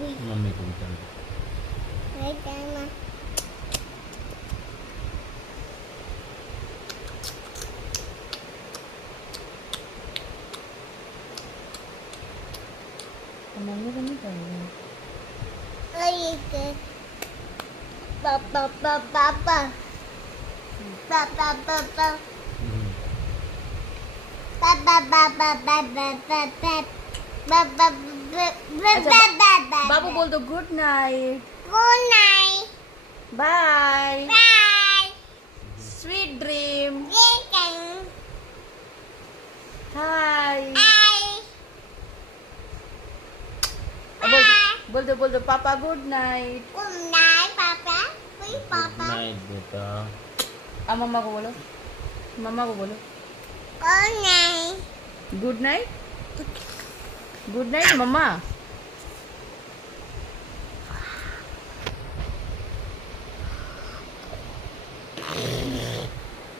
Mummy को भी करना। नहीं करना। मम्मी को नहीं करेंगे। और ये कर। पापा पापा पापा पापा पापा हम्म। पापा पापा पापा पापा पापा पापा बाबू बोल दो good night, good night bye, bye sweet dream, ये कर हाय। बाय बोल दो पापा गुड नाइट। गुड नाइट पापा कोई गुड पापा नाइट बेटा। अब मम्मा को बोलो, मम्मा को बोलो good night good night, good night मम्मा।